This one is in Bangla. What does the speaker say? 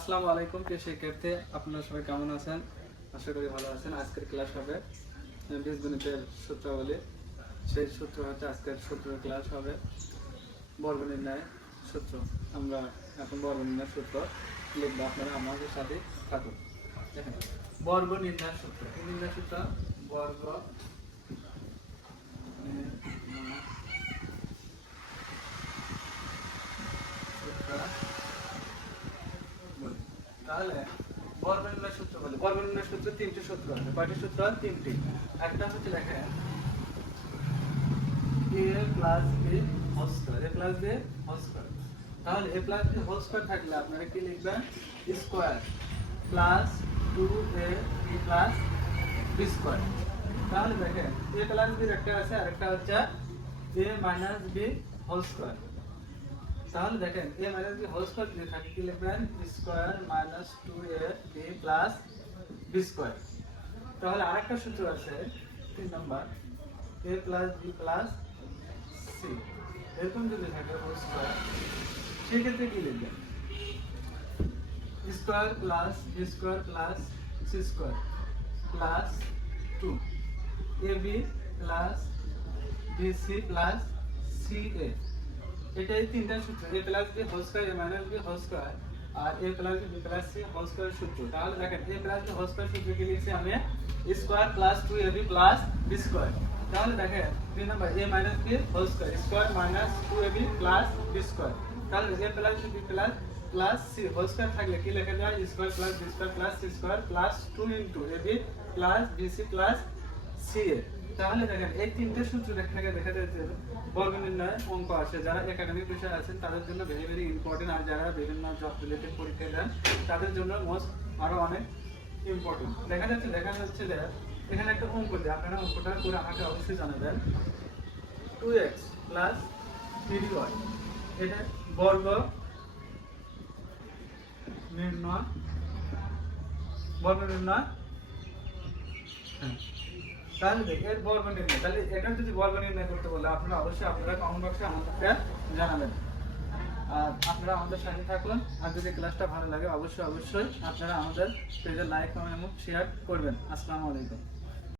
আসসালামু আলাইকুম প্রিয় শিক্ষার্থী, আপনারা সবাই কেমন আছেন? আশা করি ভালো আছেন। আজকের ক্লাস হবে বীজগণিতের সূত্রাবলী। সেই সূত্র হচ্ছে আজকের সূত্রের ক্লাস হবে বর্গ নির্ণয় সূত্র। আমরা এখন বর্গ নির্ণয় সূত্র লিখবো, আপনারা আমাদের সাথে থাকুন। দেখেন, বর্গ নির্ণয় সূত্র। কি নির্ণয় সূত্র? বর্গ তাহলে বর্গ নির্ণয় সূত্র বলে, বর্গ নির্ণয় সূত্র তিনটি সূত্র আছে। কয়টি সূত্র? তিনটি। একটা হচ্ছে দেখেন a plus b whole square, a plus b whole square. তাহলে a plus b whole square থাকলে আপনারা কি লিখবেন? Square plus 2ab plus b square. তাহলে দেখেন a প্লাস b একটা আছে, আরেকটা হচ্ছে a minus b whole square. তাহলে দেখেন a minus b whole square যদি থাকে কি লিখবেন? Square minus 2ab plus b square. তাহলে আরেকটা সূত্র আছে 3 number, a plus b plus c। এরকম যদি থাকে হোল স্কয়ার, সেই ক্ষেত্রে কি লিখবেন? Square plus b square plus c square plus 2 ab plus bc plus ca। এটাই তিনটা সূত্র, a plus b whole square, a minus b whole square আর a plus b plus c whole square সূত্র। তাহলে দেখেন a plus b whole square সূত্র কি লিখছি আমি? Square plus 2ab plus b square. তাহলে দেখেন 3 number a minus b whole square, square minus 2ab plus b square. তাহলে a plus b plus plus c whole square থাকলে কি লেখা যায়? Square plus b square plus c square plus 2 into ab plus bc plus ca। তাহলে দেখেন এই তিনটে সূত্র দেখা যাচ্ছে বর্গ নির্ণয় অঙ্ক আসে। যারা একাডেমিক বিষয়ে আছেন তাদের জন্য ভেরি ভেরি ইম্পর্টেন্ট, আর যারা বিভিন্ন জব রিলেটেড পরীক্ষা দেন তাদের জন্য মোস্ট আরো অনেক ইম্পর্টেন্ট। দেখা যাচ্ছে যে এখানে একটা অঙ্ক দেয়, আপনারা অঙ্কটা করে আমাকে অবশ্যই জানাবেন। 2x প্লাস 3y এটা বর্গ নির্ণয়, বর্গ নির্ণয়। তাহলে দেখ এর বর্গ নির্ণয়, তাহলে এটা যদি বর্গ নির্ণয় করতে বলে আপনারা অবশ্যই আপনারা কমেন্ট বক্সে আমাদেরকে জানাবেন। আর আপনারা আমাদের সাথে থাকুন। আর যদি ক্লাসটা ভালো লাগে অবশ্যই আপনারা আমাদের পেজে লাইক, কমেন্ট এবং শেয়ার করবেন। আসসালামু আলাইকুম।